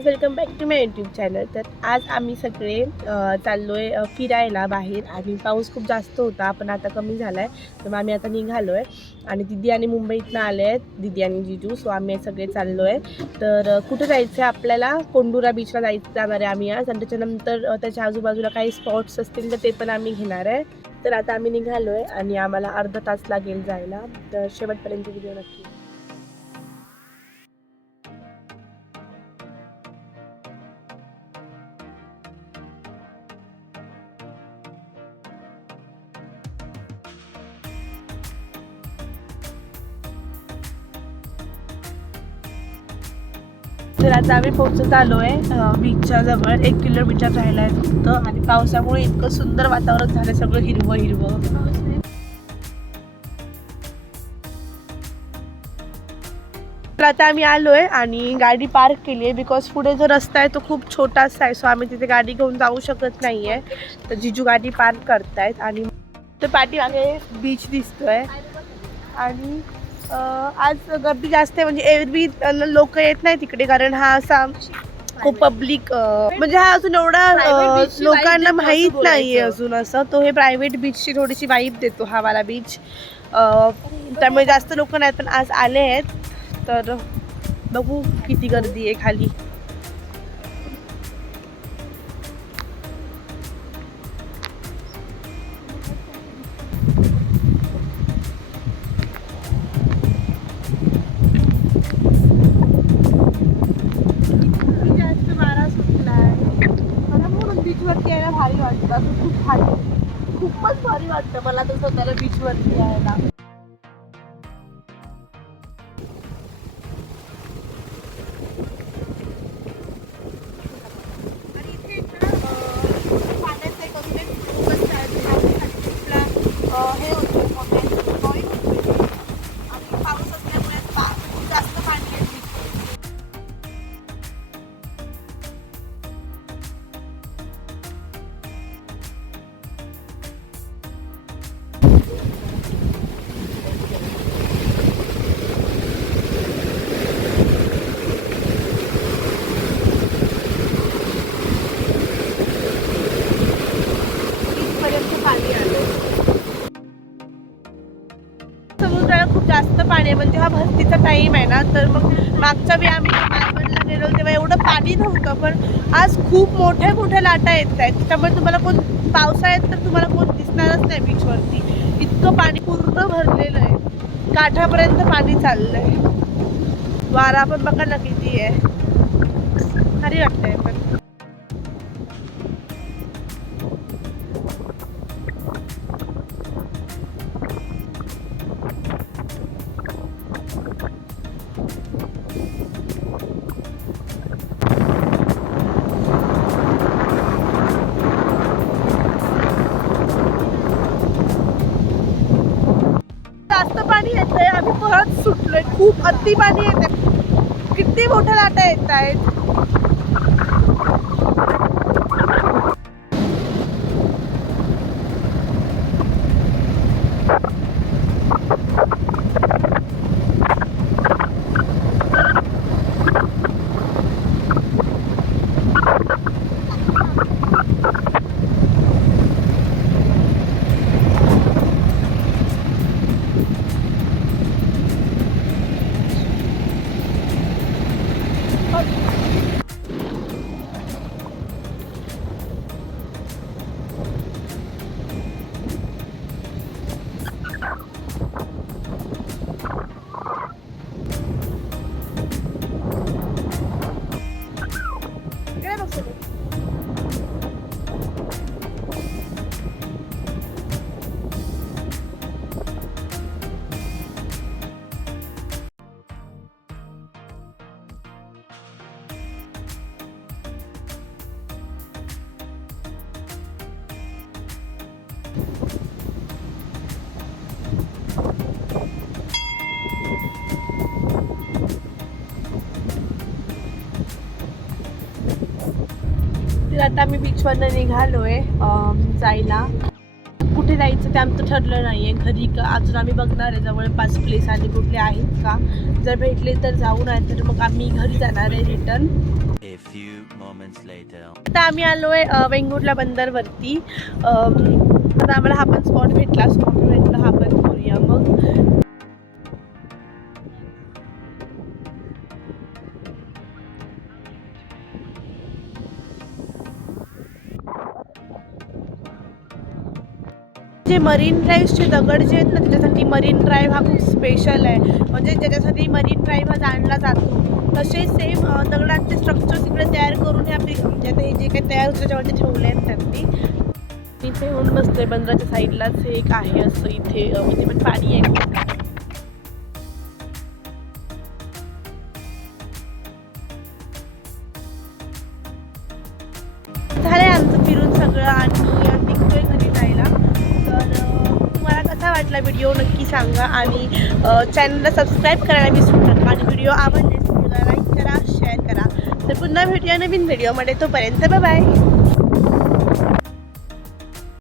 Guys, welcome back to my YouTube channel. तर आज आम्ही सगळे चाललो आहे फिरायला बाहेर आणि पाऊस खूप जास्त होता पण आता कमी झाला आहे. तर मग आम्ही आता निघालो आहे आणि दिदी आणि मुंबईतनं आले आहेत, दिदी आणि जिजू. सो आम्ही सगळे चाललो आहे. तर कुठे जायचं आहे आपल्याला? कोंडुरा बीचला जाणार आहे आम्ही आज, आणि त्याच्यानंतर त्याच्या आजूबाजूला काही स्पॉट्स असतील तर ते पण आम्ही घेणार आहे. तर आता आम्ही निघालो आहे आणि आम्हाला अर्धा तास लागेल जायला. तर शेवटपर्यंत व्हिडिओ नक्की. तर आता आम्ही पोहोचत आलो आहे बीचच्या जवळ. 1 किलोमीटर राहिला आहे फक्त, आणि पावसामुळे इतकं सुंदर वातावरण झालं, सगळं हिरवं हिरवं. तर आता आम्ही आलो आहे आणि गाडी पार्क केली आहे, बिकॉज पुढे जो रस्ता आहे तो खूप छोटासा आहे. सो आम्ही तिथे गाडी घेऊन जाऊ शकत नाही आहे. तर जिजू गाडी पार्क करतायत आणि तर पाठीमागे बीच दिसतोय. आणि आज गर्दी जास्त आहे, म्हणजे एरवी लोक येत नाही तिकडे, कारण हा असा खूप पब्लिक म्हणजे हा अजून एवढा लोकांना माहीत नाही आहे अजून असं. तो हे प्रायव्हेट बीचची थोडीशी वाईब देतो हा वाला बीच, त्यामुळे जास्त लोक नाहीत. पण आज आले आहेत तर बघू किती गर्दी आहे खाली. बीचवरती यायला भारी वाटतं, असं खूप भारी, खूपच भारी वाटतं मला तर स्वतःला बीचवरती यायला. आणि इथे पाण्याचं एक अजून एक खूपच हे होतं पॉईंट होतं, आणि पाऊस असल्यामुळे खूप जास्त पाणी येते. समुद्राला खूप जास्त पाणी आहे, म्हणजे हा भरतीचा टाईम आहे ना. तर मग मागच्या वेळी आम्ही मालवणला गेलो तेव्हा एवढं पाणी नव्हतं, पण आज खूप मोठ्या मोठ्या लाटा येत आहेत. त्यामुळे तुम्हाला कोण पावसाळ्यात तर तुम्हाला कोण दिसणारच नाही बीचवरती. इतकं पाणी पूर्ण भरलेलं आहे, काठापर्यंत पाणी चाललंय. वारा पण बघा ना किती आहे, भारी वाटतंय. पण जास्त पाणी येतंय, आम्ही परत सुटलोय. खूप अति पाणी येते, किती मोठ्या लाटा येत आहेत. तर आता आम्ही बीचवरनं निघालोय जायला. कुठे जायचं ते आमचं ठरलं नाहीये. घरी अजून आम्ही बघणार आहे जवळपास प्लेस आणि कुठले आहेत का. जर भेटले तर जाऊ, नाही तर मग आम्ही घरी जाणार आहे रिटर्न. आता आम्ही आलोय वेंगुर्ला बंदरवरती. आता आम्हाला हा पण स्पॉट भेटला, सो आम्ही भेटला हा पण करूया मग. जे मरीन ड्राईव्हचे दगड जे आहेत ना, त्याच्यासाठी मरीन ड्राईव्ह हा खूप स्पेशल आहे. म्हणजे ज्याच्यासाठी मरीन ड्राईव्ह हा जाणला जातो, तसे सेम दगडांचे स्ट्रक्चर्स इकडे तयार करून हे आपली म्हणजे आता हे जे काही तयार होतं त्याच्यावरती ठेवले आहेत त्यांनी. इथे होऊन बसते बंदराच्या साईडलाच हे एक आहे असं इथे इथे पण पाणी आहे. झालंय आमचं फिरून सगळं आणि निघतोय घरी जायला. तर तुम्हाला कसा वाटला व्हिडिओ नक्की सांगा आणि चॅनलला सबस्क्राईब करायला विसरू नका आणि व्हिडिओ आवडल्यास व्हिडिओला लाईक करा, शेअर करा. तर पुन्हा भेटूया नवीन व्हिडिओमध्ये. तोपर्यंत बाय बाय.